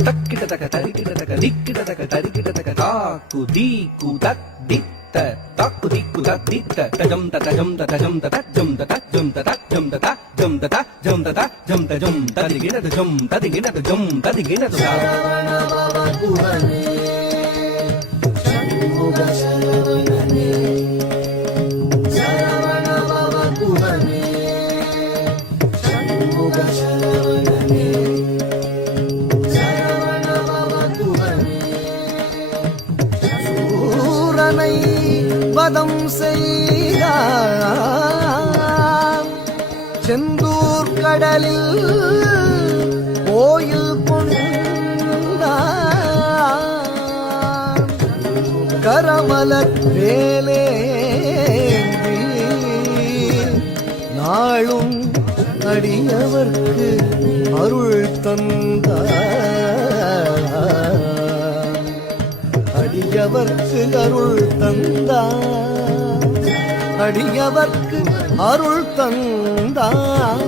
தக்கிட்டதக தரிக்கிட்டதக திக்கிட்டதக தரிக்கிட்டதக தாக்கு தீக்கு தக் தித்த தாக்கு திக்கு தக் தித்த தஜம் தஜம் தஜம் தஜம் தஜம் தஜம் தஜம் தஜம் தஜம் தஜம் ததிகிடது ஜம் ததிகிடது ஜம் ததிகிடது சரவணபவகுஹனே சண்முக சரவணனே சரவணபவகுஹனே சண்முக சரவணனே சூரனை வதம் செய்தார் செந்தூர் கடலில் கோயில் கொண்டார் கரமலர் வேலேந்தி நாளும் அடியவர்க்கு அருள் தந்தார் அடியவர்க்கு அருள் தந்தார் அடியவர்க்கு அருள் தந்தார்